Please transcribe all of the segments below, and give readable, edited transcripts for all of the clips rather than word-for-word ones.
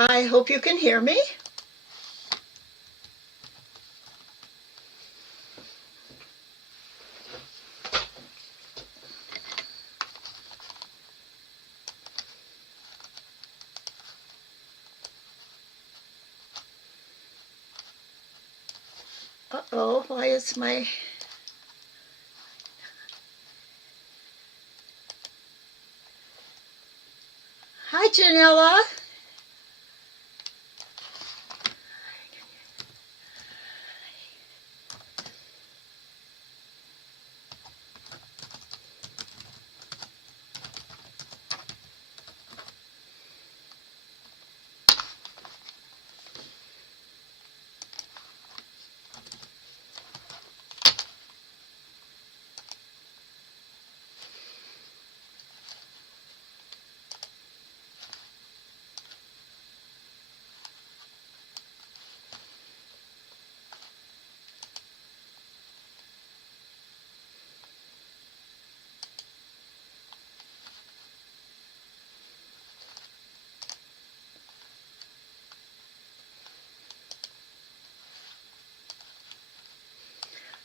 I hope you can hear me. Uh-oh, why is my... Hi, Janella.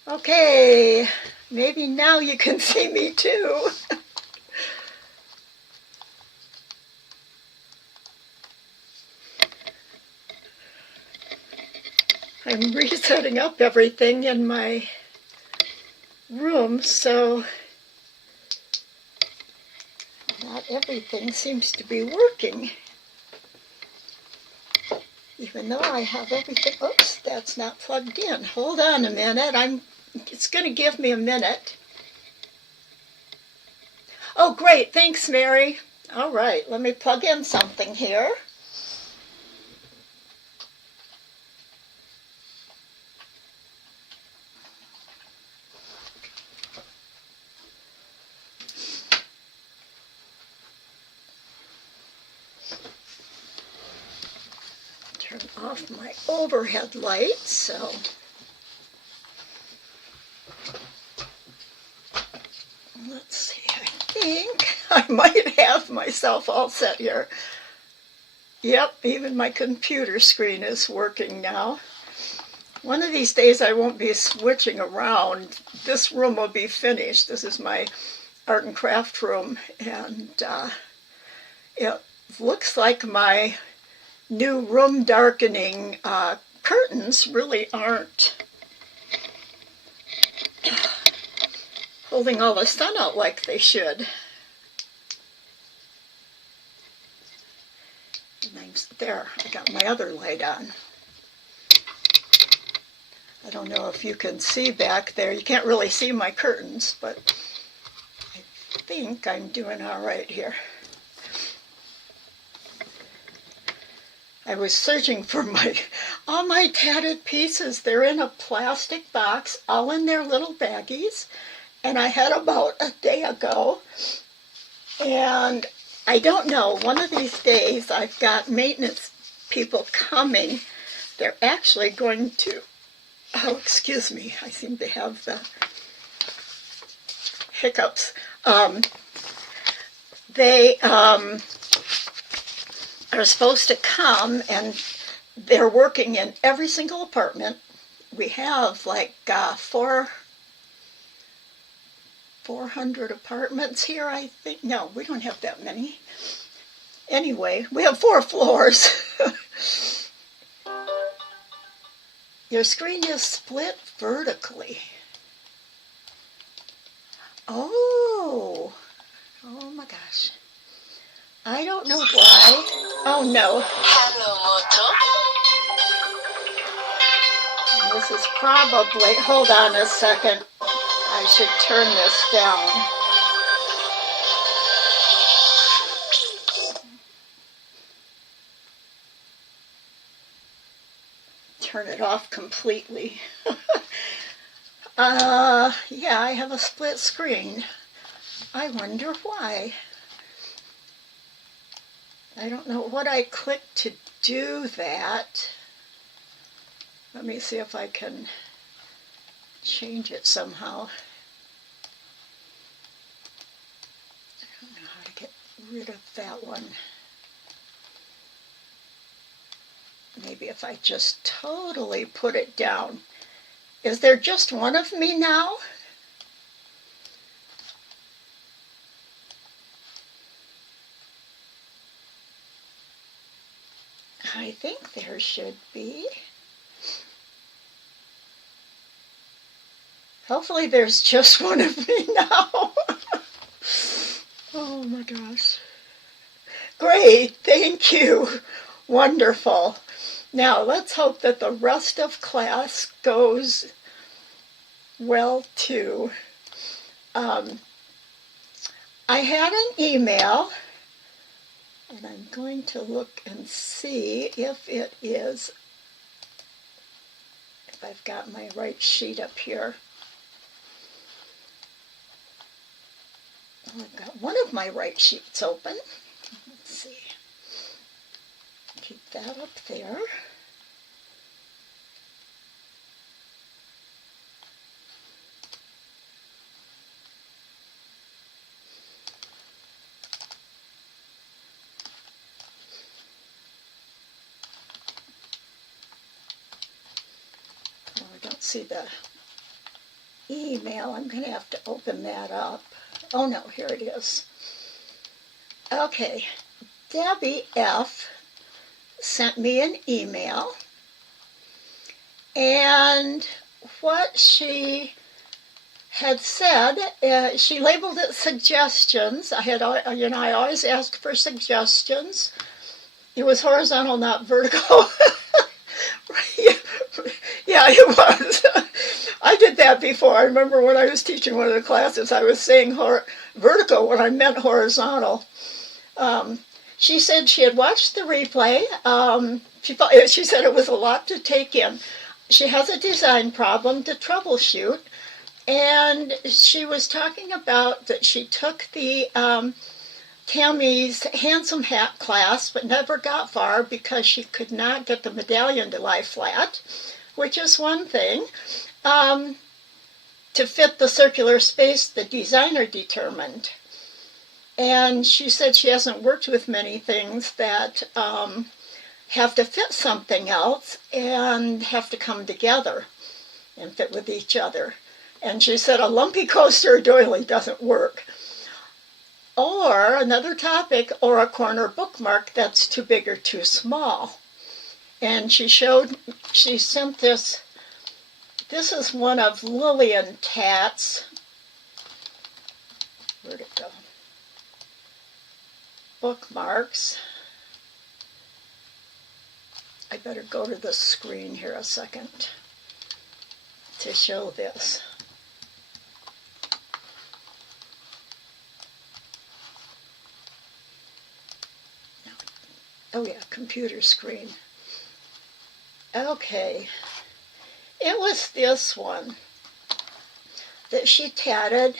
Okay, maybe now you can see me too. I'm resetting up everything in my room, so not everything seems to be working. Even though I have everything, oops, that's not plugged in. Hold on a minute, it's going to give me a minute. Oh, great, thanks, Mary. All right, let me plug in something here. Turn off my overhead light, so let's see, I think I might have myself all set here. Yep, even my computer screen is working now. One of these days I won't be switching around. This room will be finished. This is my art and craft room, and it looks like my new room darkening curtains really aren't holding all the sun out like they should. And there, I got my other light on. I don't know if you can see back there. You can't really see my curtains, but I think I'm doing all right here. I was searching for all my tatted pieces. They're in a plastic box, all in their little baggies. And I had about a day ago. And I don't know, one of these days I've got maintenance people coming. They're actually going to, oh, excuse me, I seem to have the hiccups. They are supposed to come, and they're working in every single apartment. We have like 400 apartments here, I think. No, we don't have that many. Anyway, we have 4 floors. Your screen is split vertically. Oh my gosh. I don't know why. Oh no. Hello, Moto. This is probably, hold on a second. I should turn this down. Turn it off completely. Yeah, I have a split screen. I wonder why. I don't know what I clicked to do that. Let me see if I can change it somehow. I don't know how to get rid of that one. Maybe if I just totally put it down. Is there just one of me now? I think there should be. Hopefully there's just one of me now. Oh my gosh. Great, thank you. Wonderful. Now let's hope that the rest of class goes well too. I had an email, and I'm going to look and see if I've got my right sheet up here. I've got one of my right sheets open. Let's see. Keep that up there. Oh, I don't see the email. I'm going to have to open that up. Oh no, here it is. Okay, Debbie F. sent me an email, and what she had said, she labeled it suggestions. I always ask for suggestions. It was horizontal, not vertical. Yeah, it was. I did that before. I remember when I was teaching one of the classes, I was saying vertical when I meant horizontal. She said she had watched the replay. She said it was a lot to take in. She has a design problem to troubleshoot, and she was talking about that she took the Tammy's Handsome Hat class, but never got far because she could not get the medallion to lie flat, which is one thing. To fit the circular space the designer determined. And she said she hasn't worked with many things that have to fit something else and have to come together and fit with each other. And she said a lumpy coaster or doily doesn't work. Or another topic, or a corner bookmark that's too big or too small. And she sent this. This is one of Lillian Tat's. Where'd it go? Bookmarks. I better go to the screen here a second to show this. Oh yeah, computer screen. Okay. It was this one that she tatted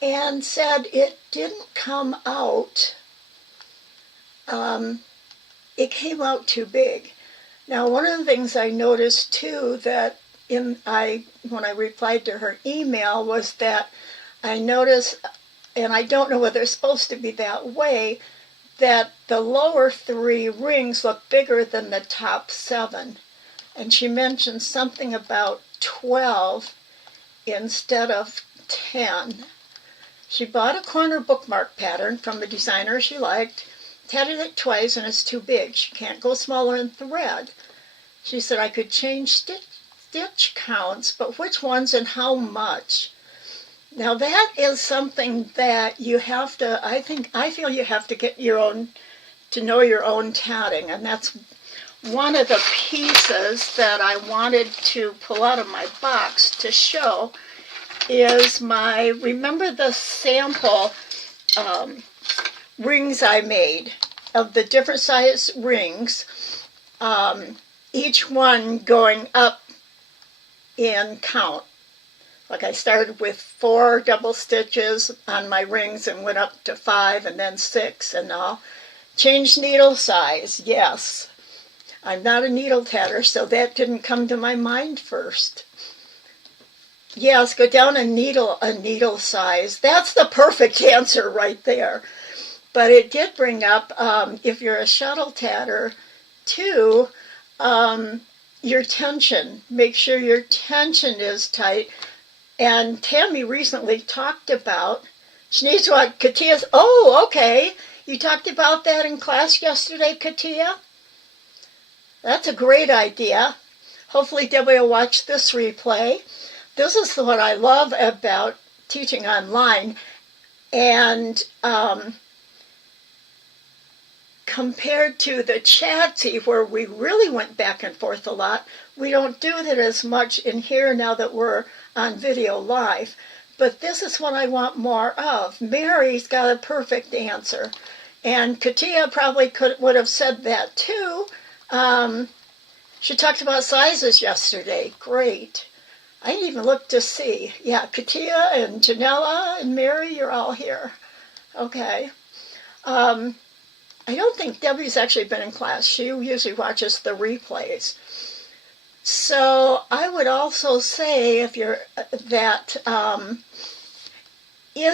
and said it didn't come out. It came out too big. Now, one of the things I noticed too that when I replied to her email was that I noticed, and I don't know whether it's supposed to be that way, that the lower 3 rings look bigger than the top 7. And she mentioned something about 12 instead of 10. She bought a corner bookmark pattern from a designer she liked, tatted it twice, and it's too big. She can't go smaller in thread. She said I could change stitch counts, but which ones and how much? Now that is something that you have to, I feel you have to get to know your own tatting, and that's one of the pieces that I wanted to pull out of my box to show is remember the sample rings I made of the different size rings, each one going up in count. Like I started with 4 double stitches on my rings and went up to 5 and then 6 and all. Changed needle size, yes. I'm not a needle tatter, so that didn't come to my mind first. Yes, go down a needle size. That's the perfect answer right there. But it did bring up, if you're a shuttle tatter, too, your tension. Make sure your tension is tight. And Tammy recently talked about, she needs what Katia's, oh, okay. You talked about that in class yesterday, Katia? That's a great idea. Hopefully Debbie will watch this replay. This is what I love about teaching online. And compared to the Chatty, where we really went back and forth a lot, we don't do that as much in here now that we're on video live. But this is what I want more of. Mary's got a perfect answer. And Katia probably would have said that too. She talked about sizes yesterday. Great. I didn't even look to see. Yeah, Katia and Janella and Mary, you're all here. Okay. I don't think Debbie's actually been in class. She usually watches the replays. So I would also say if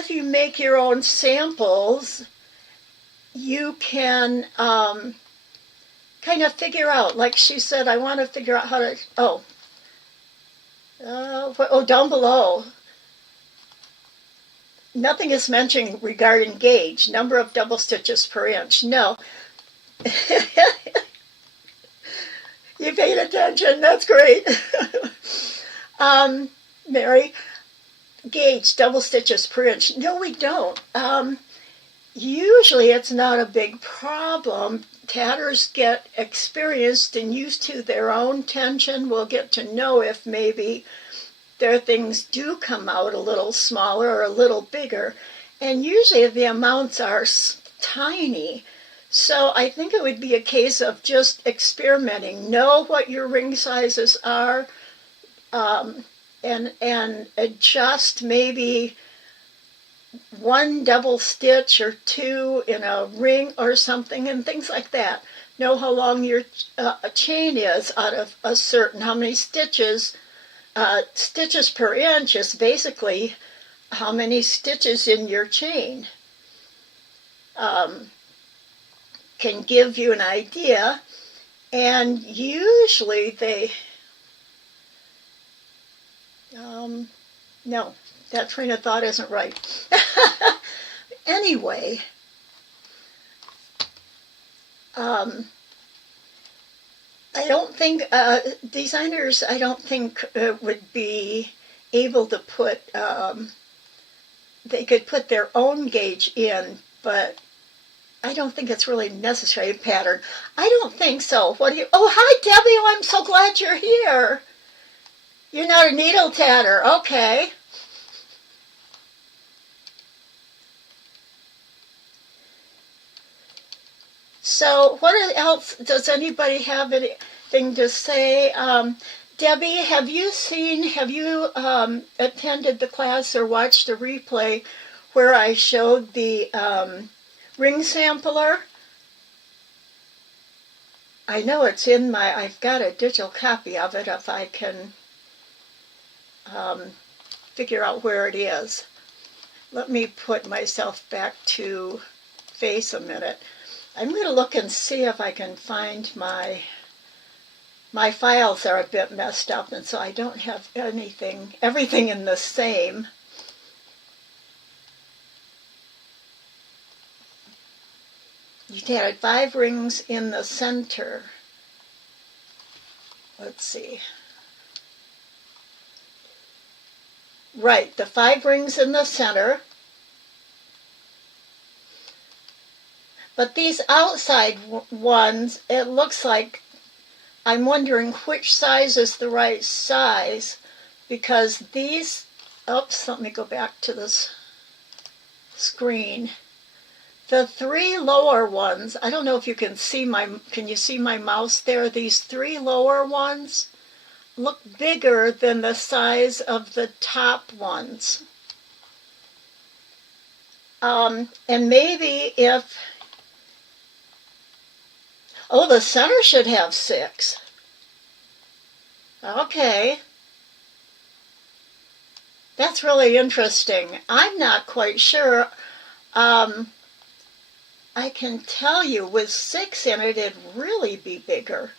you make your own samples, you can kind of figure out, like she said, I want to figure out how to, down below. Nothing is mentioned regarding gauge, number of double stitches per inch. No. You paid attention. That's great. Mary, gauge, double stitches per inch. No, we don't. Usually it's not a big problem. Tatters get experienced and used to their own tension. We'll get to know if maybe their things do come out a little smaller or a little bigger. And usually the amounts are tiny. So I think it would be a case of just experimenting. Know what your ring sizes are, and adjust maybe one double stitch or two in a ring or something and things like that. Know how long your chain is out of a certain, how many stitches. Stitches per inch is basically how many stitches in your chain. Can give you an idea, and usually they, no, that train of thought isn't right. Anyway, I don't think, designers, I don't think would be able to put, they could put their own gauge in, but I don't think it's really necessary pattern. I don't think so. What do you, oh, hi Debbie, oh, I'm so glad you're here. You're not a needle tatter, okay. So what else, does anybody have anything to say? Debbie, have you attended the class or watched the replay where I showed the ring sampler? I know it's in I've got a digital copy of it if I can figure out where it is. Let me put myself back to face a minute. I'm going to look and see if I can find my files are a bit messed up, and so I don't have everything in the same. You had 5 rings in the center. Let's see. Right, the 5 rings in the center. But these outside ones, it looks like, I'm wondering which size is the right size, because these, oops, let me go back to this screen. The 3 lower ones, I don't know if you can see can you see my mouse there? These 3 lower ones look bigger than the size of the top ones. And maybe if, oh, the center should have 6. Okay. That's really interesting. I'm not quite sure. I can tell you with 6 in it, it'd really be bigger.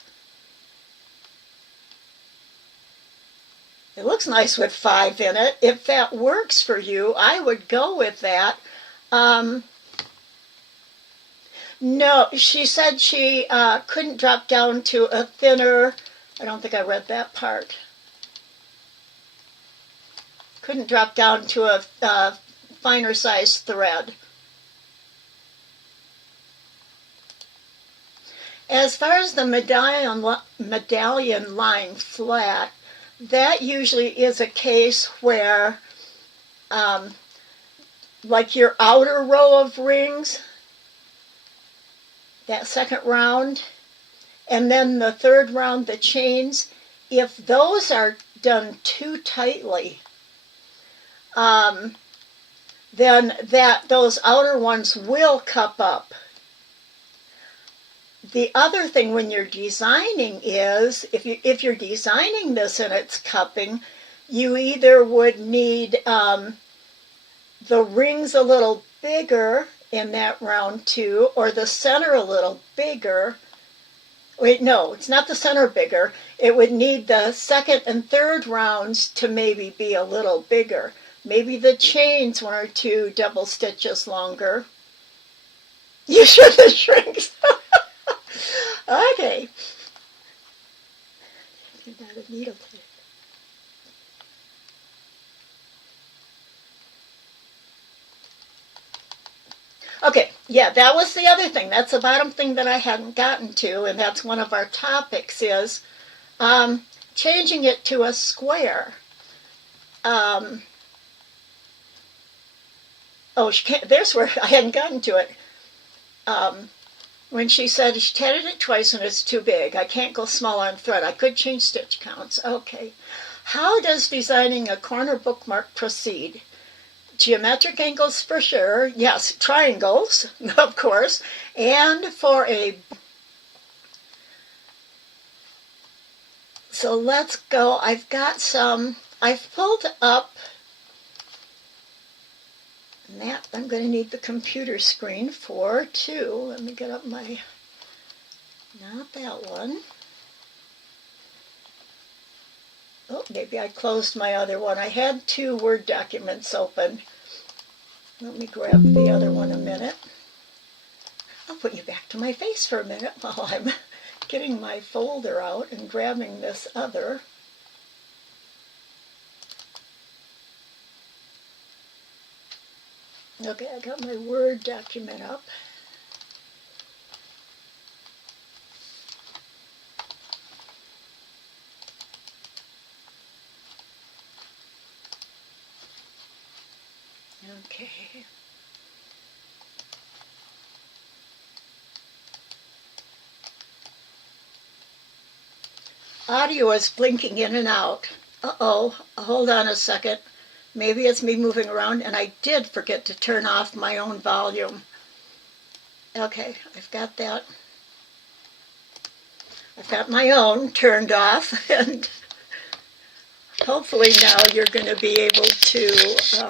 It looks nice with 5 in it. If that works for you, I would go with that. No, she said she couldn't drop down to a thinner, I don't think I read that part. Couldn't drop down to a finer size thread. As far as the medallion line flat, that usually is a case where, like your outer row of rings, that second round, and then the third round, the chains, if those are done too tightly, then those outer ones will cup up. The other thing when you're designing is, if you're designing this and it's cupping, you either would need the rings a little bigger in that round 2, or the center a little bigger. Wait, no, it's not the center bigger. It would need the second and third rounds to maybe be a little bigger. Maybe the chains 1 or 2 double stitches longer. You should have shrinks. Okay. Not a needle tape. Okay, yeah, that was the other thing. That's the bottom thing that I hadn't gotten to, and that's one of our topics is changing it to a square. Oh, she can't, there's where I hadn't gotten to it. When she said she tatted it twice and it's too big. I can't go smaller on thread. I could change stitch counts. Okay. How does designing a corner bookmark proceed? Geometric angles for sure. Yes, triangles, of course. And for a... So let's go. I've got some... I've pulled up... That I'm going to need the computer screen for, too. Let me get up my... Not that one. Oh, maybe I closed my other one. I had 2 Word documents open. Let me grab the other one a minute. I'll put you back to my face for a minute while I'm getting my folder out and grabbing this other. Okay, I got my Word document up. Okay. Audio is blinking in and out. Uh-oh, hold on a second. Maybe it's me moving around, and I did forget to turn off my own volume. Okay, I've got that. I've got my own turned off, and hopefully now you're going to be able to hear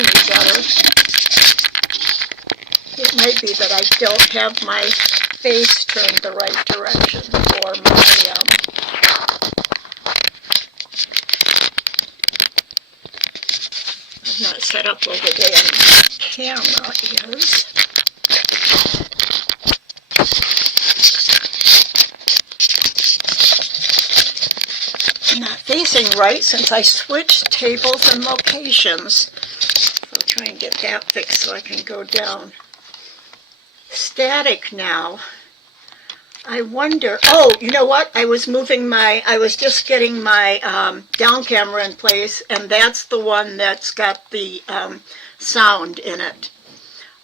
me better. It might be that I don't have my face turned the right direction for my I'm not set up where the damn camera is. I'm not facing right since I switched tables and locations. So I'll try and get that fixed so I can go down. Static now. I wonder, oh, you know what? I was just getting my down camera in place, and that's the one that's got the sound in it.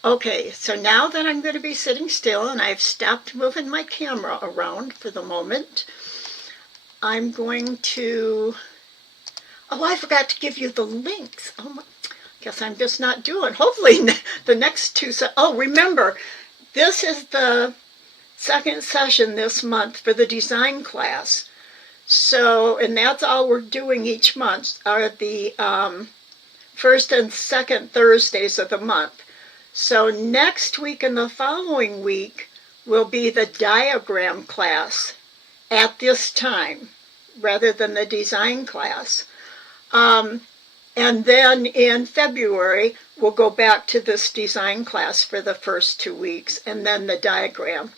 Okay, so now that I'm going to be sitting still and I've stopped moving my camera around for the moment, I'm going to, oh, I forgot to give you the links. Oh, my, guess I'm just not doing, hopefully the next 2, oh, remember, this is the second session this month for the design class. So, and that's all we're doing each month, are the first and second Thursdays of the month. So next week and the following week will be the diagram class at this time. rather than the design class. And then in February, we'll go back to this design class for the first 2 weeks, and then the diagram.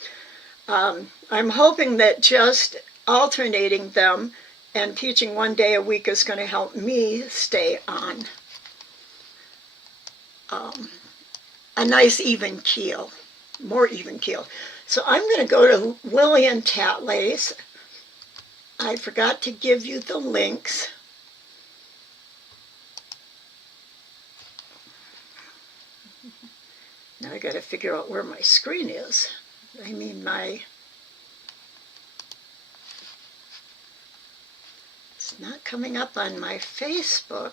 I'm hoping that just alternating them and teaching 1 day a week is going to help me stay on a nice even keel, more even keel. So I'm going to go to Lillian Tatlace. I forgot to give you the links. Now I got to figure out where my screen is. I mean it's not coming up on my Facebook.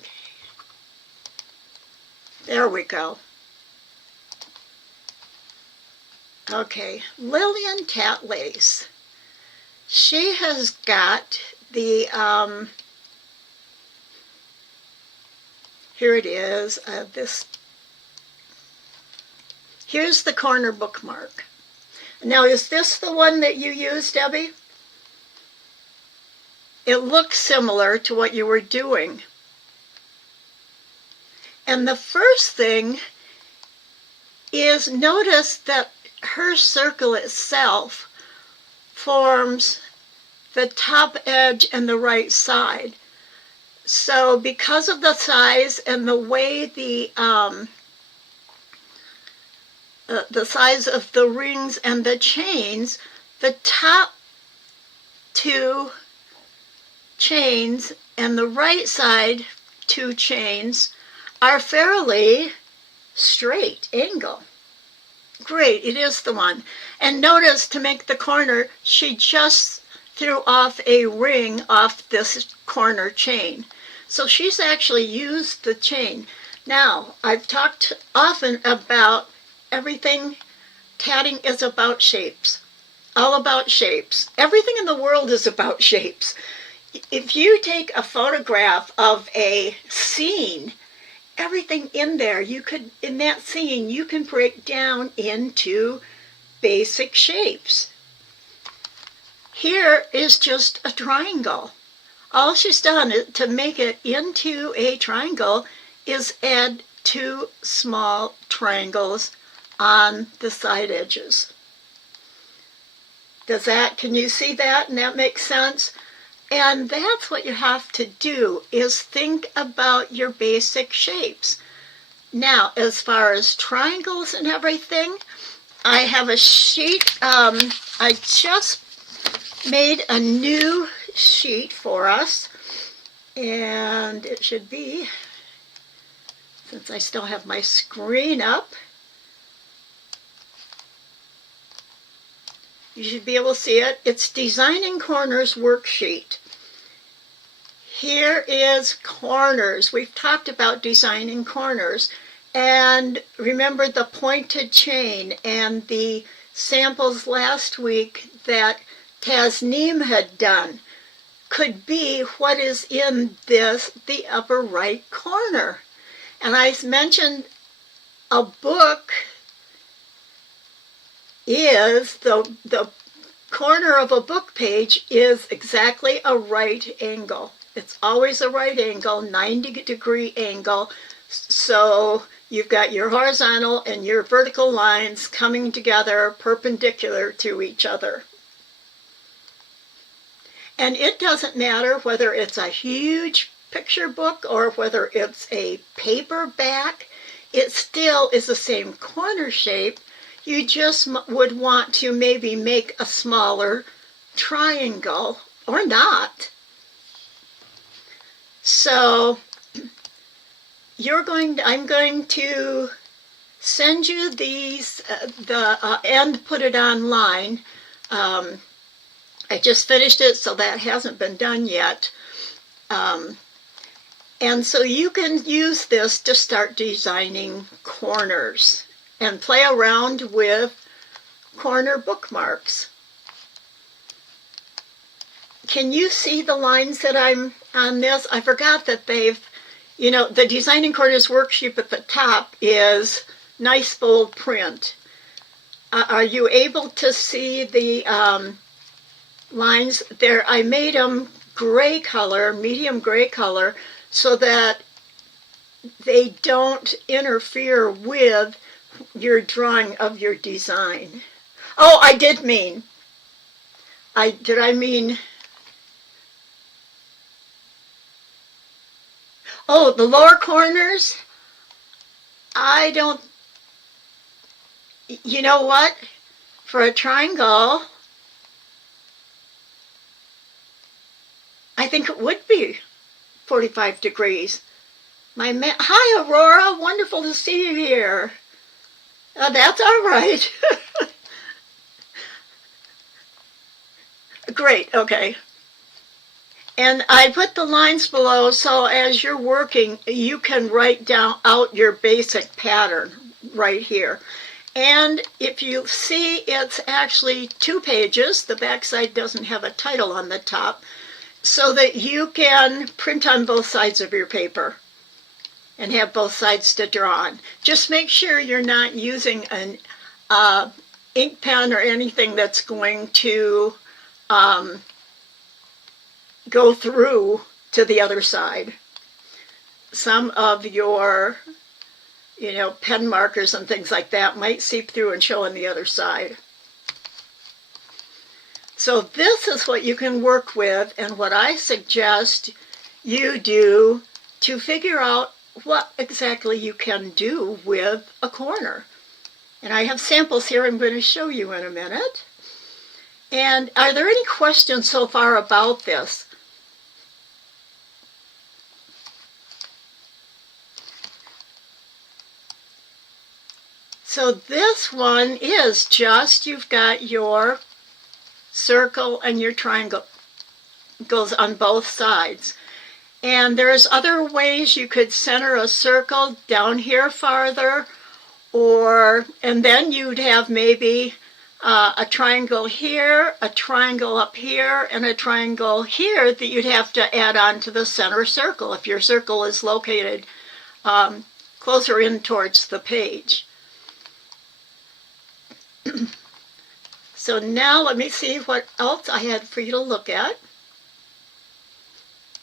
Okay. There we go. Okay, Lillian Tatlace. She has got the, here it is, here's the corner bookmark. Now, is this the one that you used, Debbie? It looks similar to what you were doing. And the first thing is notice that her circle itself forms the top edge and the right side. So because of the size and the way the size of the rings and the chains, the top 2 chains and the right side 2 chains are fairly straight angle. Great, it is the one. And notice, to make the corner, she just threw off a ring off this corner chain. So she's actually used the chain. Now, I've talked often about everything. Tatting is about shapes. All about shapes. Everything in the world is about shapes. If you take a photograph of a scene, everything in there, in that scene, you can break down into basic shapes. Here is just a triangle. All she's done to make it into a triangle is add 2 small triangles on the side edges. Can you see that? And that makes sense? And that's what you have to do, is think about your basic shapes. Now, as far as triangles and everything, I have a sheet. I just made a new sheet for us, and it should be, since I still have my screen up, you should be able to see it. It's Designing Corners worksheet. Here is corners. We've talked about designing corners. And remember the pointed chain and the samples last week that Tasneem had done could be what is in the upper right corner. And I mentioned a book is the corner of a book page is exactly a right angle. It's always a right angle, 90-degree angle. So you've got your horizontal and your vertical lines coming together perpendicular to each other. And it doesn't matter whether it's a huge picture book or whether it's a paperback, it still is the same corner shape. You just would want to maybe make a smaller triangle or not. So I'm going to send you these and put it online. I just finished it, so that hasn't been done yet. And so you can use this to start designing corners and play around with corner bookmarks. Can you see the lines that I'm on this? I forgot that the Designing Corners worksheet at the top is nice bold print. are you able to see the lines there? I made them gray color, medium gray color, so that they don't interfere with your drawing of your design. Oh, I did mean, did I mean, oh, the lower corners? I don't, you know what? For a triangle, I think it would be 45 degrees. Hi, Aurora. Wonderful to see you here. That's all right. Great. Okay. And I put the lines below so as you're working, you can write down out your basic pattern right here. And if you see, it's actually 2 pages. The back side doesn't have a title on the top, so that you can print on both sides of your paper and have both sides to draw on. Just make sure you're not using an ink pen or anything that's going to go through to the other side. Some of your, pen markers and things like that might seep through and show on the other side. So this is what you can work with, and what I suggest you do to figure out what exactly you can do with a corner. And I have samples here I'm going to show you in a minute. And are there any questions so far about this? So this one is just, you've got your circle and your triangle goes on both sides. And there's other ways you could center a circle down here farther, and then you'd have maybe a triangle here, a triangle up here, and a triangle here that you'd have to add on to the center circle if your circle is located closer in towards the page. So now let me see what else I had for you to look at.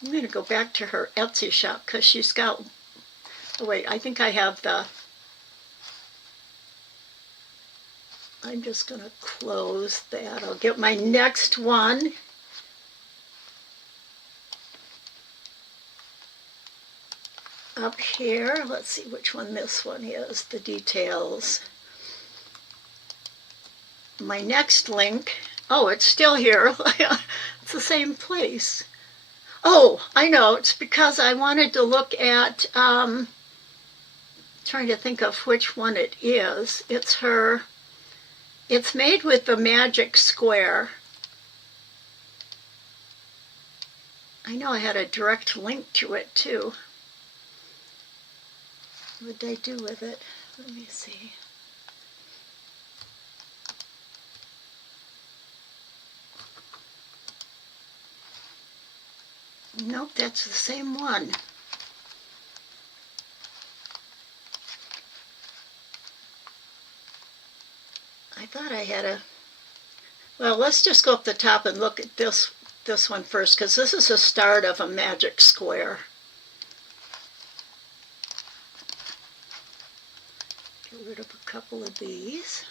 I'm going to go back to her Etsy shop because she's got, oh wait, I think I have I'm just going to close that. I'll get my next one. Up here, let's see which one this one is, the details. My next link, oh, it's still here. It's the same place. Oh, I know, it's because I wanted to look at, trying to think of which one it is. It's made with the magic square. I know I had a direct link to it too. What did I do with it? Let me see. Nope, that's the same one. I thought I had well, let's just go up the top and look at this one first, because this is the start of a magic square. Get rid of a couple of these.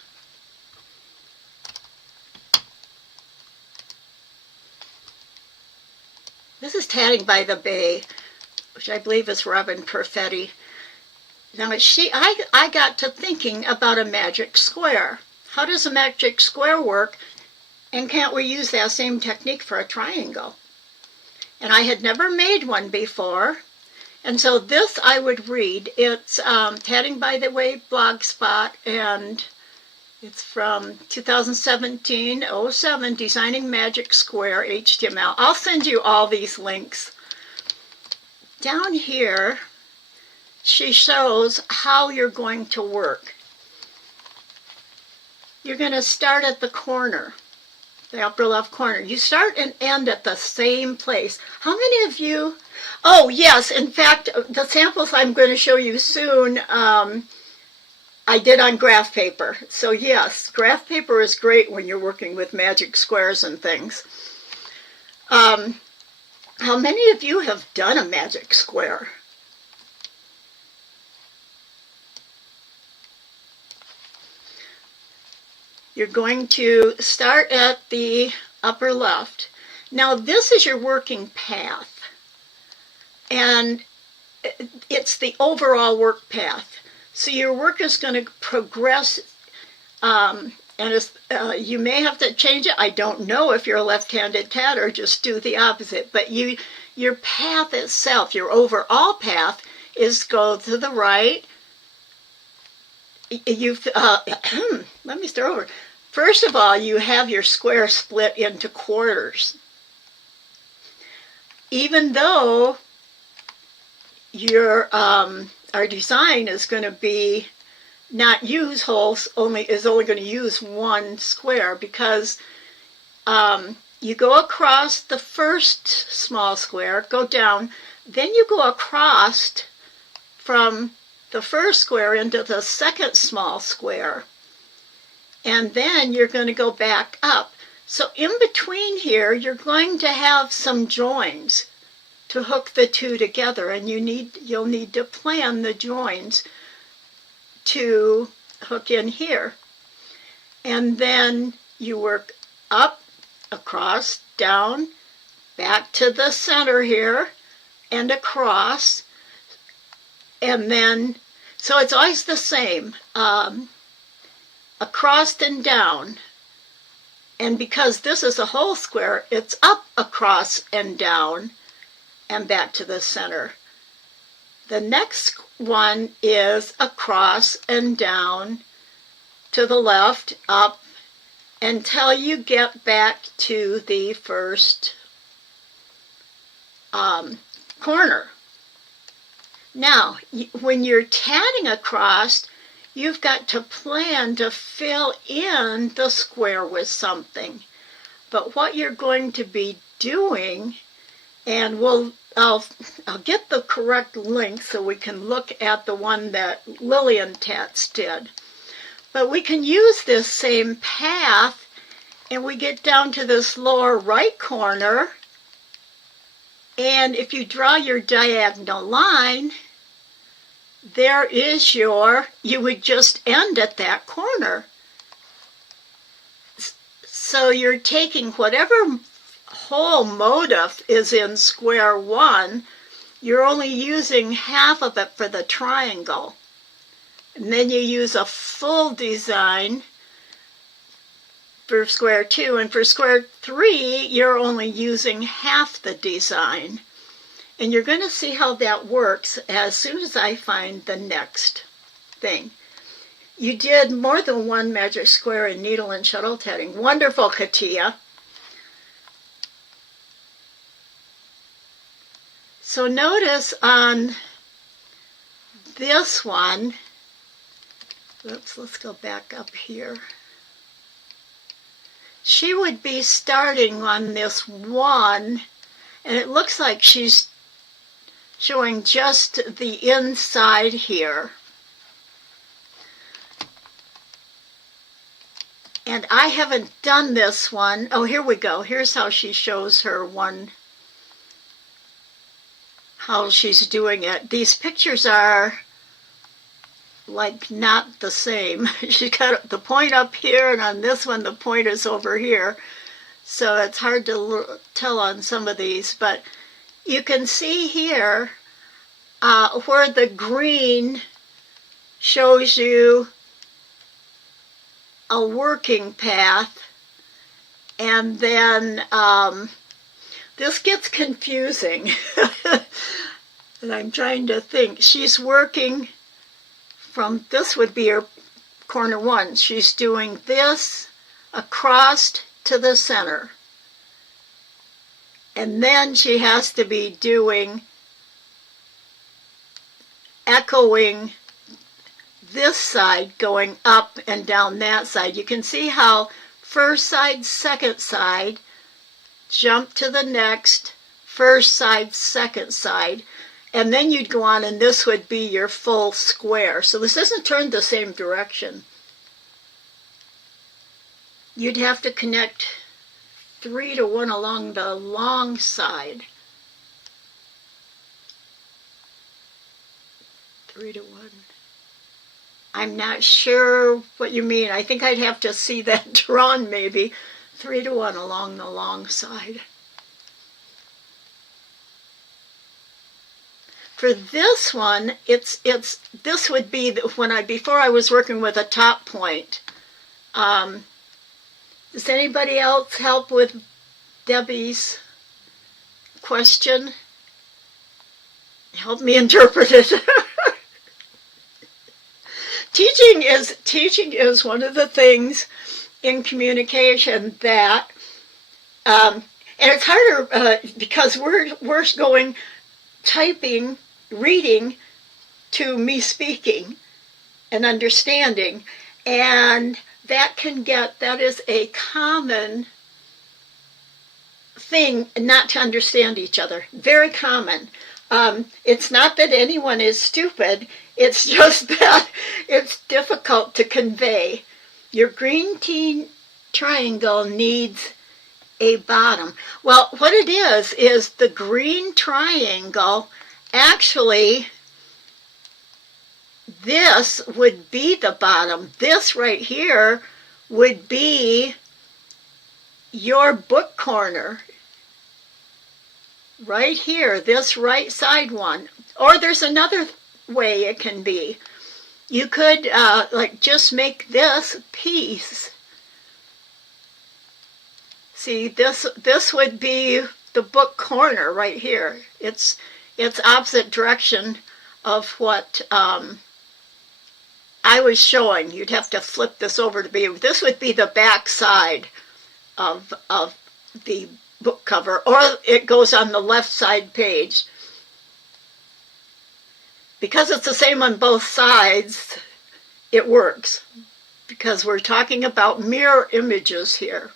This is Tatting by the Bay, which I believe is Robin Perfetti. Now I got to thinking about a magic square. How does a magic square work, and can't we use that same technique for a triangle? And I had never made one before, and so this I would read. It's Tatting by the Way blogspot, and it's from 2017-07, Designing Magic Square HTML. I'll send you all these links. Down here, she shows how you're going to work. You're going to start at the corner, the upper left corner. You start and end at the same place. How many of you? Oh, yes. In fact, the samples I'm going to show you soon, I did on graph paper. So yes, graph paper is great when you're working with magic squares and things. How many of you have done a magic square? You're going to start at the upper left. Now this is your working path, and it's the overall work path. So your work is going to progress, and you may have to change it. I don't know if you're a left-handed tatter, just do the opposite. But your path itself, your overall path, is go to the right. Let me start over. First of all, you have your square split into quarters. Even though our design is going to be not use holes, is only going to use one square, because you go across the first small square, go down, then you go across from the first square into the second small square, and then you're going to go back up. So in between here, you're going to have some joins to hook the two together, and you'll need to plan the joins to hook in here. And then you work up, across, down, back to the center here, and across. And then, so it's always the same, across and down. And because this is a whole square, it's up, across, and down, and back to the center. The next one is across and down, to the left, up, until you get back to the first corner. Now, when you're tatting across, you've got to plan to fill in the square with something. But what you're going to be doing, and I'll get the correct link so we can look at the one that Lillian Tats did. But we can use this same path, and we get down to this lower right corner, and if you draw your diagonal line, there is you would just end at that corner. So you're taking whatever whole motif is in square one, you're only using half of it for the triangle. And then you use a full design for square two, and for square three, you're only using half the design. And you're going to see how that works as soon as I find the next thing. You did more than one magic square in needle and shuttle tatting. Wonderful, Katia. So notice on this one, let's go back up here. She would be starting on this one, and it looks like she's showing just the inside here. And I haven't done this one. Oh, here we go. Here's how she shows her one, how she's doing it. These pictures are like not the same. She got the point up here, and on this one the point is over here. So it's hard to tell on some of these, but you can see here where the green shows you a working path, and then this gets confusing. And I'm trying to think. She's working from, this would be her corner one. She's doing this across to the center. And then she has to be doing, echoing this side, going up and down that side. You can see how first side, second side, jump to the next, first side, second side. And then you'd go on and this would be your full square. So this isn't turned the same direction. You'd have to connect 3 to 1 along the long side. 3 to 1. I'm not sure what you mean. I think I'd have to see that drawn maybe. 3 to 1 along the long side. For this one, this would be before I was working with a top point. Does anybody else help with Debbie's question? Help me interpret it. Teaching is one of the things in communication that, and it's harder because we're going typing, reading to me speaking and understanding, and that is a common thing not to understand each other. Very common. It's not that anyone is stupid, it's just that it's difficult to convey. Your green tea triangle needs a bottom. Well, what it is the green triangle, actually, this would be the bottom. This right here would be your book corner. Right here, this right side one. Or there's another way it can be. You could just make this piece. See, this would be the book corner right here. It's opposite direction of what I was showing. You'd have to flip this over to be. This would be the back side of the book cover, or it goes on the left side page. Because it's the same on both sides, it works. Because we're talking about mirror images here.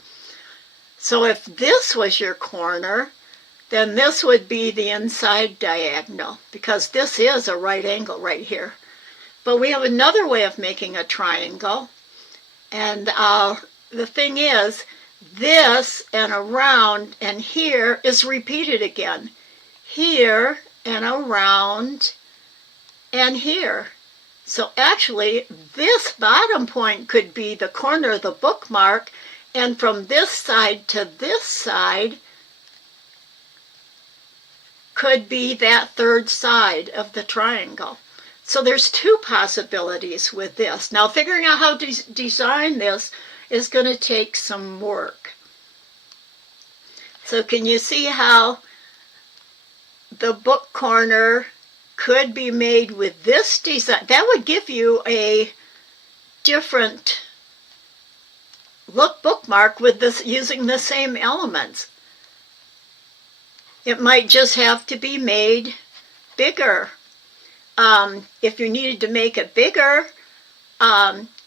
So if this was your corner, then this would be the inside diagonal, because this is a right angle right here. But we have another way of making a triangle, and the thing is, this and around and here is repeated again. Here and around and here. So actually, this bottom point could be the corner of the bookmark, and from this side to this side could be that third side of the triangle. So there's two possibilities with this. Now, figuring out how to design this is going to take some work. So can you see how the book corner could be made with this design? That would give you a different look bookmark with this, using the same elements. It might just have to be made bigger. If you needed to make it bigger,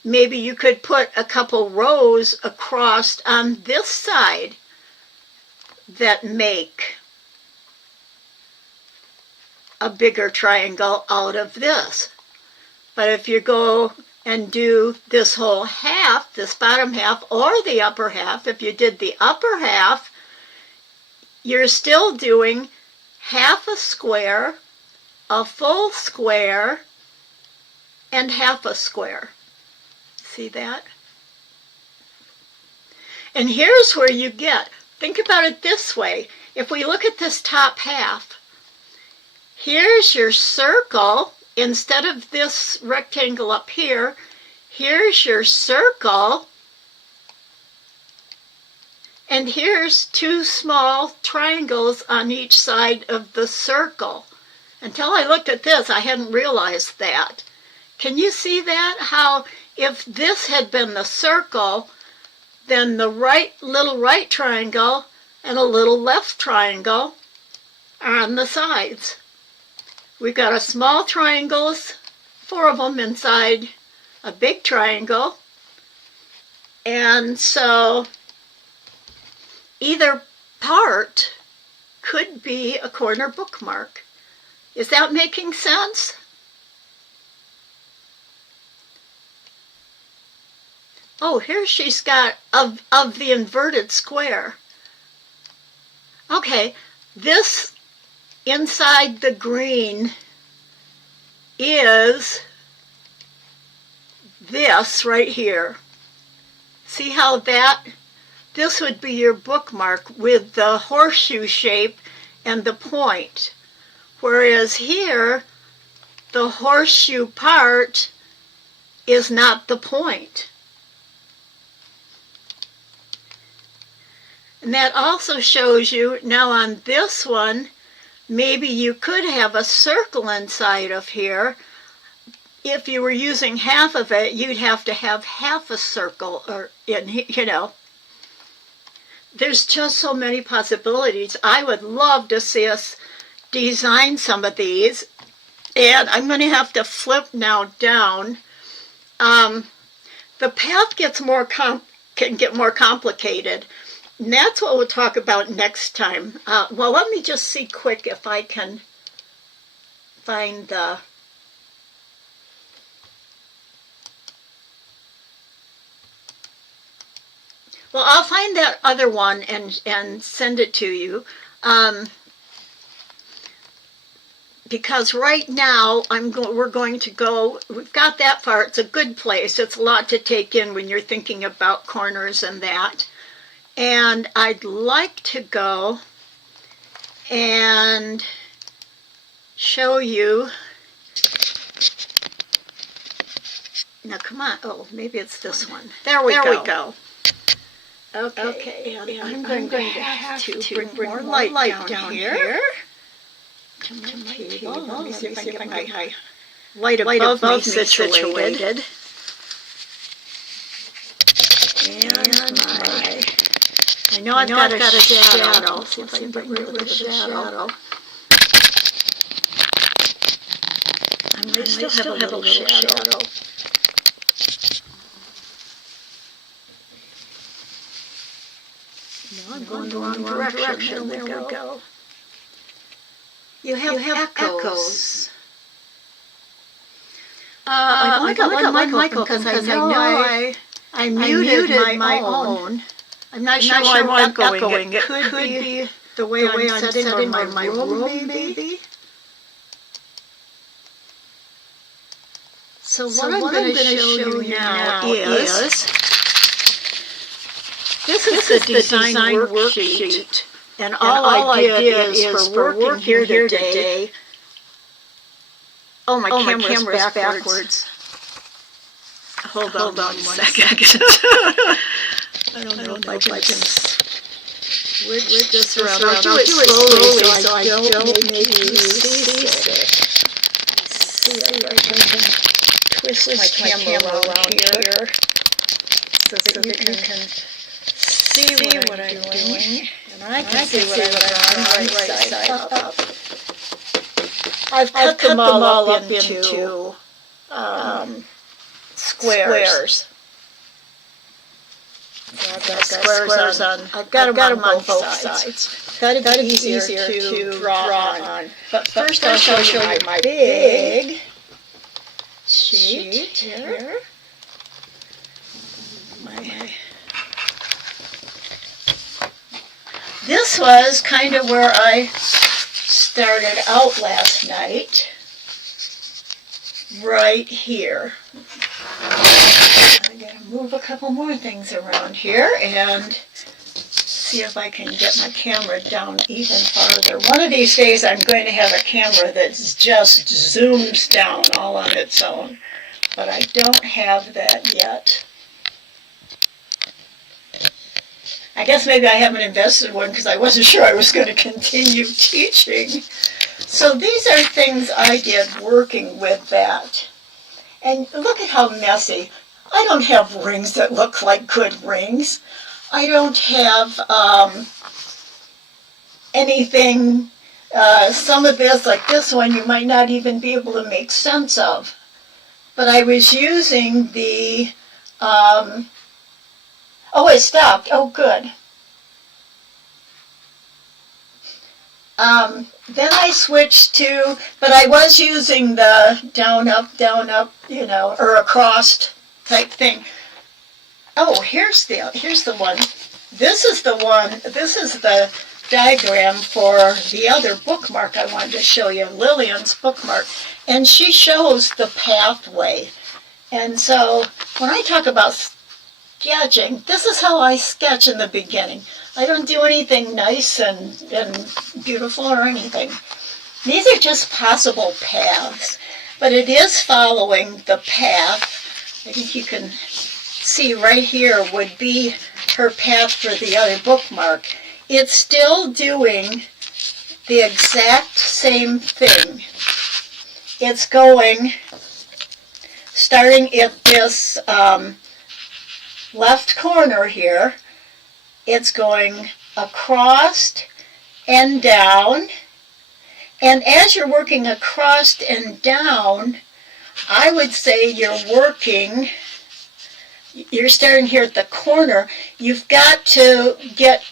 maybe you could put a couple rows across on this side that make a bigger triangle out of this. But if you go and do this whole half, this bottom half, or the upper half, if you did the upper half, you're still doing half a square, a full square, and half a square. See that? And here's where you get, think about it this way. If we look at this top half, here's your circle. Instead of this rectangle up here, here's your circle. And here's two small triangles on each side of the circle. Until I looked at this, I hadn't realized that. Can you see that? How if this had been the circle, then the little right triangle and a little left triangle are on the sides. We've got a small triangles, 4 of them inside a big triangle. And so either part could be a corner bookmark. Is that making sense? Oh, here she's got of the inverted square. Okay, this inside the green is this right here. See how this would be your bookmark with the horseshoe shape and the point. Whereas here, the horseshoe part is not the point. And that also shows you, now on this one, maybe you could have a circle inside of here. If you were using half of it, you'd have to have half a circle, or you know. There's just so many possibilities. I would love to see us design some of these. And I'm going to have to flip now down. The path can get more complicated. And that's what we'll talk about next time. Well, let me just see quick if I can find the... Well, I'll find that other one and send it to you. Because right now we're going to go, we've got that far. It's a good place. It's a lot to take in when you're thinking about corners and that. And I'd like to go and show you. Now come on. Oh, maybe it's this one. There we go. Okay, and I'm going to have to bring more light down here. To my table. Let me see if I can get my light above me situated. And my... I know I've got a shadow. See if I can get rid of the shadow. I might still have a little shadow. No, I'm going the wrong direction. There we go. You have echoes. I've only got one mic open because I know I muted my own. I'm not sure why I'm echoing. It could be the way I'm setting my room, maybe. So what I'm going to show you now is this is the design worksheet. And all I did is for working here today. Oh, my camera's backwards. Hold on one second. I don't know if I can switch this around. I'll do it slowly so I don't make you see it. See if I can twist my camera around here so that you can see what I'm doing. And I can see what I'm on right side up. I've cut them all up into squares. So I've got squares on. I've got them on both sides. That'd be easier to draw on. But first I'll show you my big sheet here. This was kind of where I started out last night. Right here. I gotta move a couple more things around here and see if I can get my camera down even farther. One of these days I'm going to have a camera that just zooms down all on its own, but I don't have that yet. I guess maybe I haven't invested one because I wasn't sure I was going to continue teaching. So these are things I did working with that. And look at how messy. I don't have rings that look like good rings. I don't have anything, some of this, like this one, you might not even be able to make sense of. But I was using the, oh, it stopped. Oh, good. then I switched to, but I was using the down, up, or across type thing. Oh, here's the one. This is the diagram for the other bookmark I wanted to show you, Lillian's bookmark. And she shows the pathway. And so when I talk about sketching, this is how I sketch in the beginning. I don't do anything nice and beautiful or anything. These are just possible paths, but it is following the path. I think you can see right here would be her path for the other bookmark. It's still doing the exact same thing. It's going, starting at this left corner here, it's going across and down. And as you're working across and down, I would say you're starting here at the corner. You've got to get,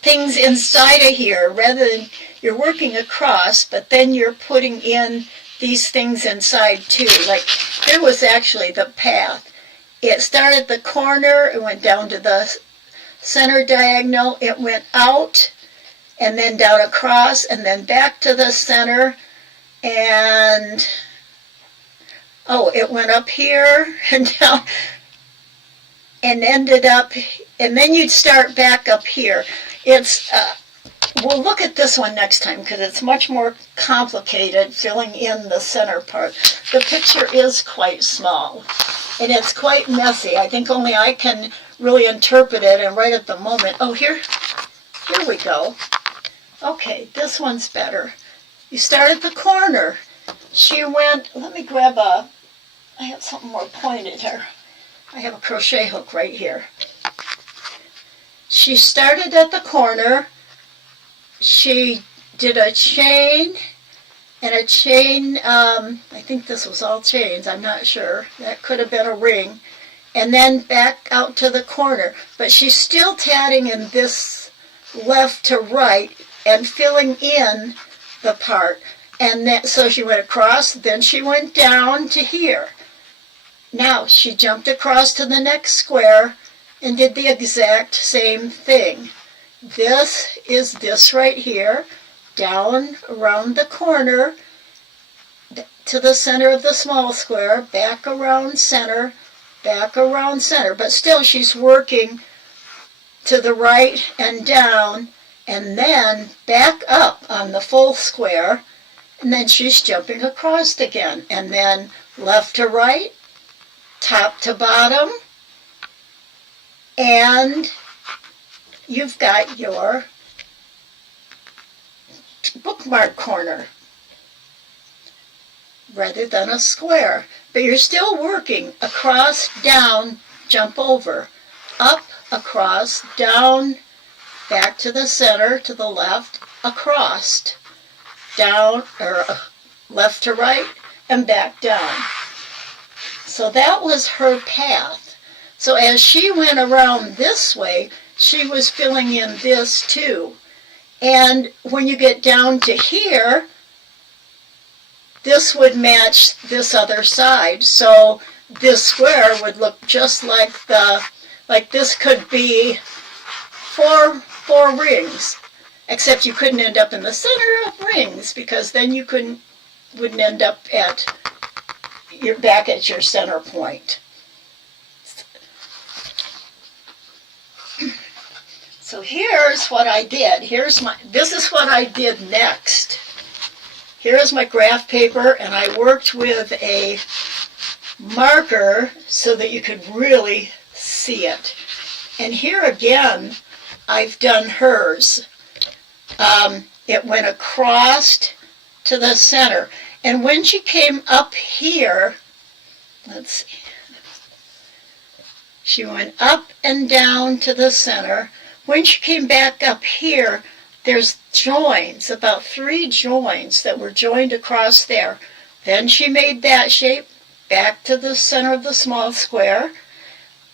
things inside of here rather than you're working across, but then you're putting in these things inside too. Like here was actually the path. It started at the corner, it went down to the center diagonal, it went out and then down across and then back to the center, and it went up here and down and ended up, and then you'd start back up here. It's we'll look at this one next time because it's much more complicated filling in the center part. The picture is quite small and it's quite messy. I think only I can really interpret it, and right at the moment, here we go. Okay, this one's better. You start at the corner. She went, let me grab I have something more pointed here. I have a crochet hook right here. She started at the corner. She did a chain and a chain, I think this was all chains, I'm not sure. That could have been a ring. And then back out to the corner. But she's still tatting in this left to right and filling in the part. And then, so she went across, then she went down to here. Now she jumped across to the next square and did the exact same thing. This is this right here, down around the corner to the center of the small square, back around center, but still she's working to the right and down, and then back up on the full square, and then she's jumping across again, and then left to right, top to bottom, and you've got your bookmark corner rather than a square. But you're still working across, down, jump over, up, across, down, back to the center, to the left, across, down, or left to right, and back down. So that was her path. So as she went around this way, she was filling in this too. And when you get down to here, this would match this other side. So this square would look just like this could be four rings, except you couldn't end up in the center of rings because then you wouldn't end up back at your center point. So here's what I did. This is what I did next. Here's my graph paper, and I worked with a marker so that you could really see it. And here again, I've done hers. It went across to the center. And when she came up here, let's see, she went up and down to the center. When she came back up here, there's joins, about 3 joins that were joined across there. Then she made that shape back to the center of the small square.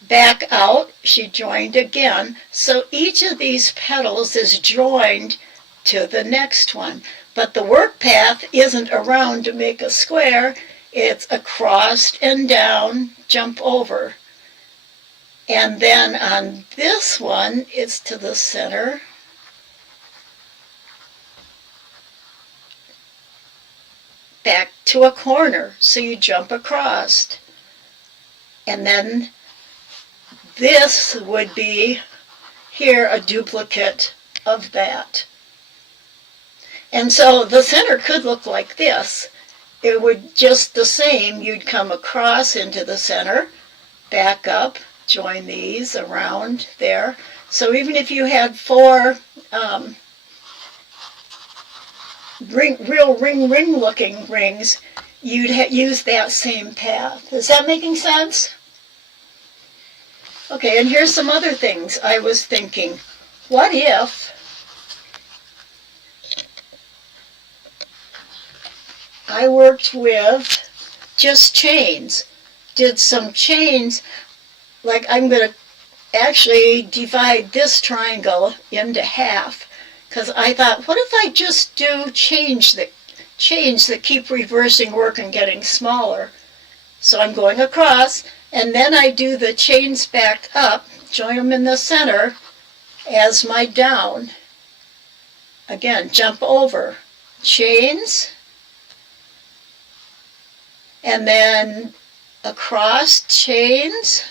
back out, she joined again. So each of these petals is joined to the next one. But the work path isn't around to make a square, it's across and down, jump over. And then on this one, it's to the center. Back to a corner, so you jump across. And then this would be here a duplicate of that. And so the center could look like this. It would just the same, you'd come across into the center, back up, join these around there. So even if you had four real ring looking rings, you'd use that same path. Is that making sense? Okay, and here's some other things I was thinking. What if I worked with just chains, did some chains, like I'm going to actually divide this triangle into half, because I thought, what if I just do chains that keep reversing work and getting smaller? So I'm going across, and then I do the chains back up, join them in the center as my down. Again, jump over, chains, and then across, chains,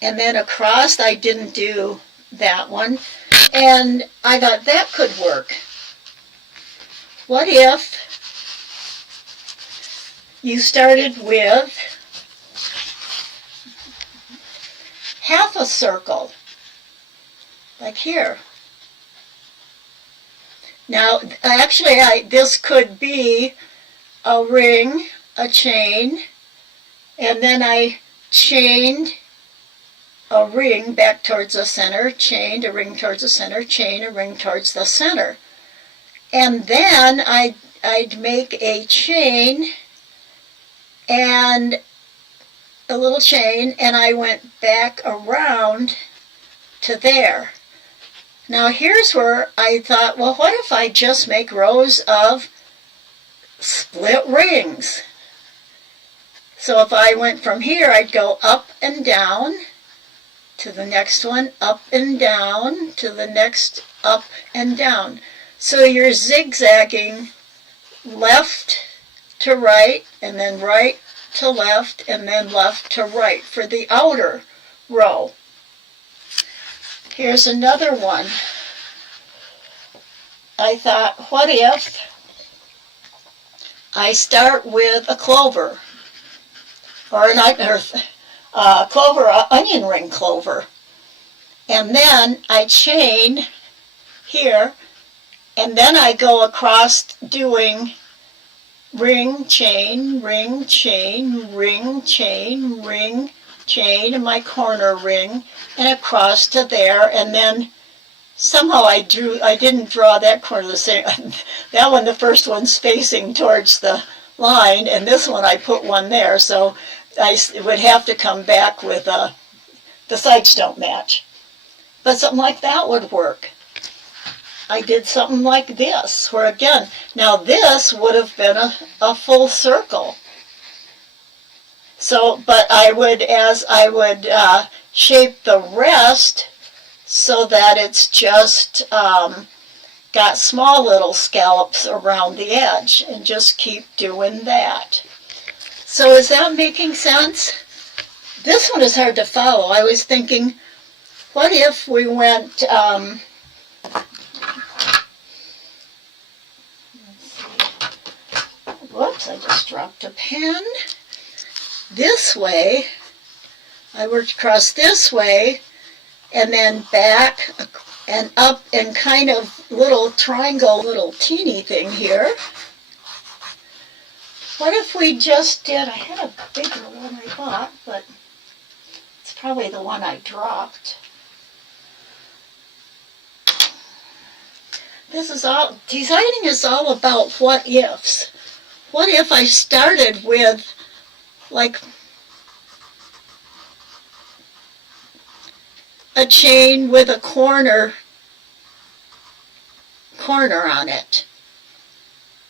and then across. I didn't do that one, and I thought that could work. What if you started with half a circle, like here? Now, actually, this could be a ring, a chain, and then I chained a ring back towards the center, chained a ring towards the center, chain a ring towards the center. And then I'd make a chain and a little chain, and I went back around to there. Now here's where I thought, well, what if I just make rows of split rings? So if I went from here, I'd go up and down to the next one, up and down to the next, up and down. So you're zigzagging left to right, and then right to left, and then left to right for the outer row. Here's another one. I thought, what if I start with a clover, or an clover, onion ring clover, and then I chain here, and then I go across doing ring, chain, ring, chain, ring, chain, ring, chain, and my corner ring, and across to there, and then somehow I didn't draw that corner the same. That one, the first one's facing towards the line, and this one I put one there, so I would have to come back with the sides don't match. But something like that would work. I did something like this, where again, now this would have been a full circle. So, but as I would shape the rest so that it's just got small little scallops around the edge, and just keep doing that. So is that making sense? This one is hard to follow. I was thinking, what if we went, whoops, I just dropped a pen. This way, I worked across this way, and then back and up, and kind of little triangle, little teeny thing here. What if we just did, I had a bigger one I bought, but it's probably the one I dropped. This is all, designing is all about what ifs. What if I started with, like, a chain with a corner on it.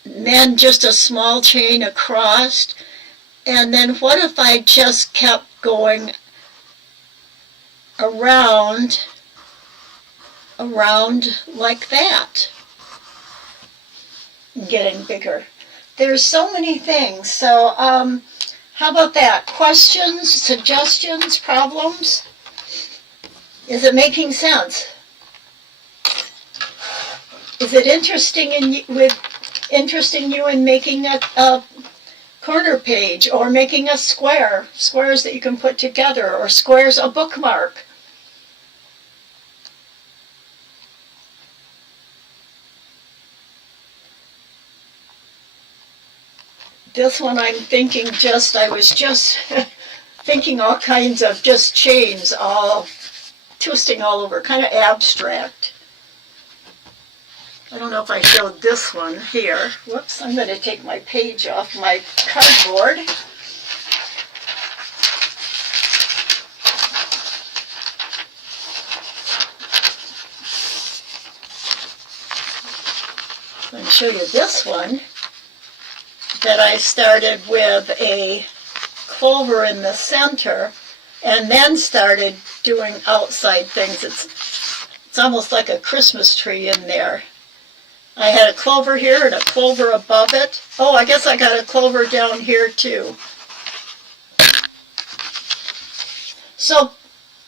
And then just a small chain across. And then what if I just kept going around like that, getting bigger. There's so many things. So how about that? Questions, suggestions, problems? Is it making sense? Is it interesting you in making a corner page, or making a squares that you can put together, or squares a bookmark? This one I'm thinking I was just thinking all kinds of just chains, all twisting all over, kind of abstract. I don't know if I showed this one here. Whoops, I'm going to take my page off my cardboard. I'm going to show you this one that I started with a clover in the center and then started doing outside things. It's almost like a Christmas tree in there. I had a clover here and a clover above it. Oh, I guess I got a clover down here too. So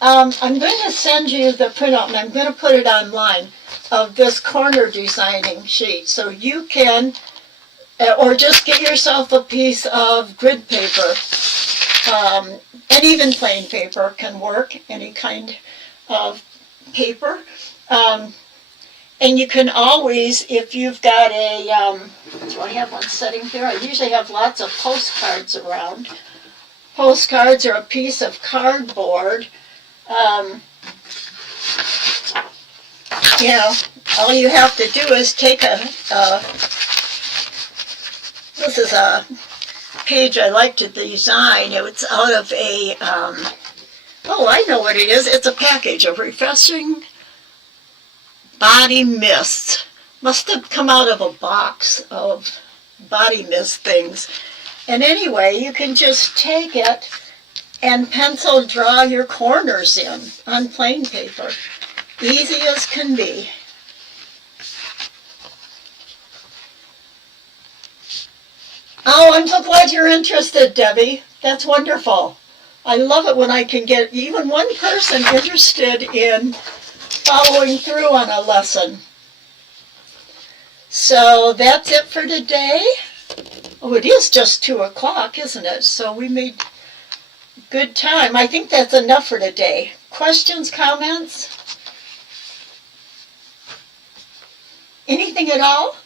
I'm going to send you the printout, and I'm going to put it online, of this corner designing sheet. So you can, or just get yourself a piece of grid paper. And even plain paper can work, any kind of paper. And you can always, if you've got a, do I have one sitting here? I usually have lots of postcards around. Postcards or a piece of cardboard. You know, all you have to do is take this is a page I like to design. It's out of a, oh, I know what it is. It's a package of refreshing body mists. Must have come out of a box of body mist things. And anyway, you can just take it and pencil draw your corners in on plain paper. Easy as can be. Oh, I'm so glad you're interested, Debbie. That's wonderful. I love it when I can get even one person interested in following through on a lesson. So that's it for today. Oh, it is just 2 o'clock, isn't it? So we made good time. I think that's enough for today. Questions, comments? Anything at all?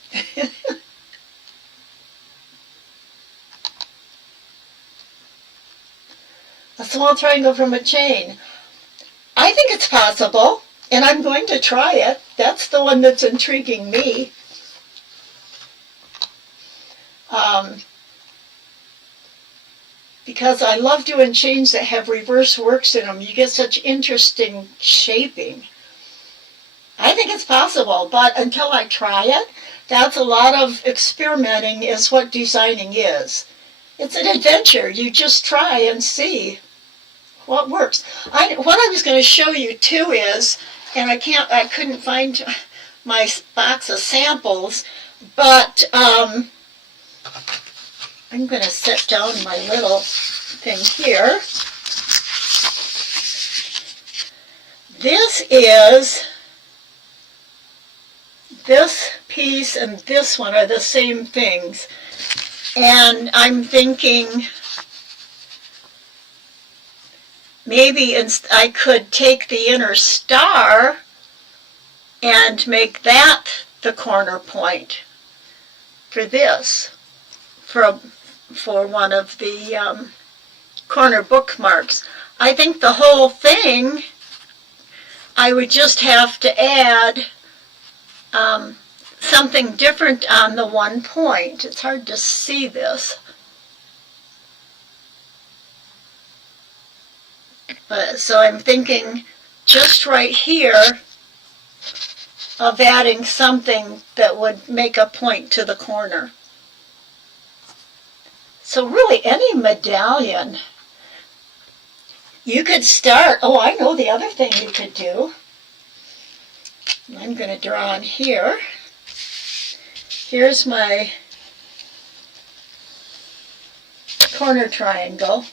A small triangle from a chain. I think it's possible, and I'm going to try it. That's the one that's intriguing me. Because I love doing chains that have reverse works in them. You get such interesting shaping. I think it's possible, but until I try it, that's a lot of experimenting is what designing is. It's an adventure. You just try and see what works. What I was going to show you too is, and I couldn't find my box of samples, but I'm going to set down my little thing here. This piece and this one are the same things. And I'm thinking maybe I could take the inner star and make that the corner point for this, for one of the corner bookmarks. I think the whole thing, I would just have to add something different on the one point. It's hard to see this. So I'm thinking just right here of adding something that would make a point to the corner. So really any medallion. You could start, oh, I know the other thing you could do. I'm going to draw on here. Here's my corner triangle.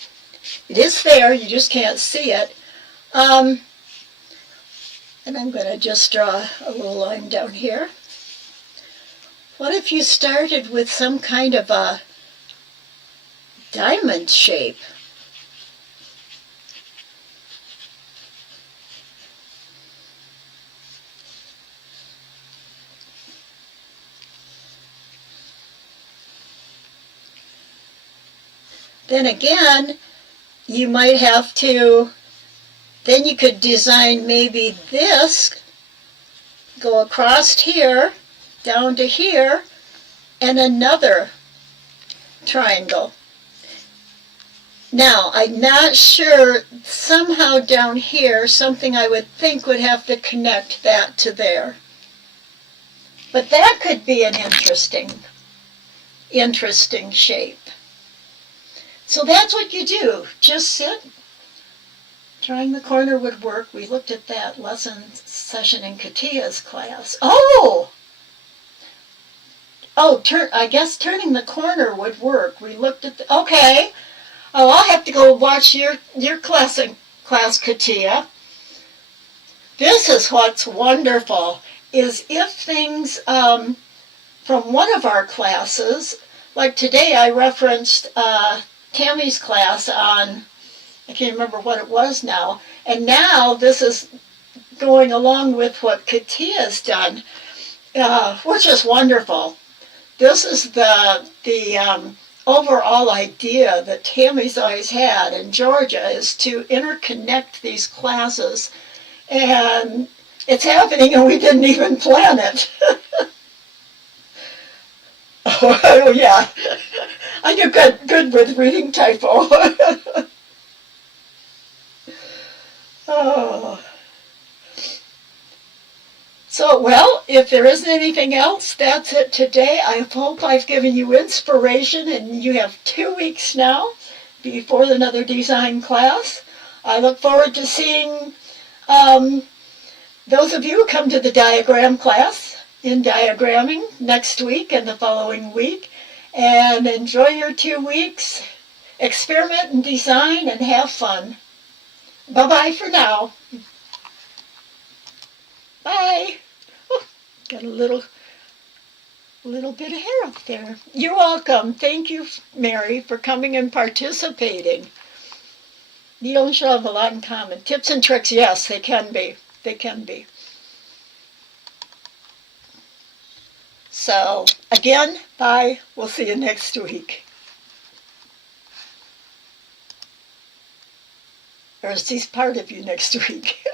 It is there, you just can't see it. And I'm going to just draw a little line down here. What if you started with some kind of a diamond shape? Then again, you might have to, then you could design maybe this, go across here, down to here, and another triangle. Now, I'm not sure, somehow down here, something I would think would have to connect that to there. But that could be an interesting shape. So that's what you do. Just sit. Drawing the corner would work. We looked at that lesson session in Katia's class. Oh, I guess turning the corner would work. We looked at okay. Oh, I'll have to go watch your class, Katia. This is what's wonderful, is if things from one of our classes, like today I referenced Tammy's class on, I can't remember what it was now, and now this is going along with what Katia's done, which is wonderful. This is the overall idea that Tammy's always had in Georgia, is to interconnect these classes, and it's happening and we didn't even plan it. Oh yeah, I do good with reading typo. Oh. So, well, if there isn't anything else, that's it today. I hope I've given you inspiration, and you have 2 weeks now before another design class. I look forward to seeing those of you who come to the diagram class in diagramming next week and the following week. And enjoy your 2 weeks. Experiment and design and have fun. Bye-bye for now. Bye. Oh, got a little bit of hair up there. You're welcome. Thank you, Mary, for coming and participating. Needle and shell have a lot in common. Tips and tricks, yes, they can be. They can be. So, again, bye. We'll see you next week. Or see part of you next week.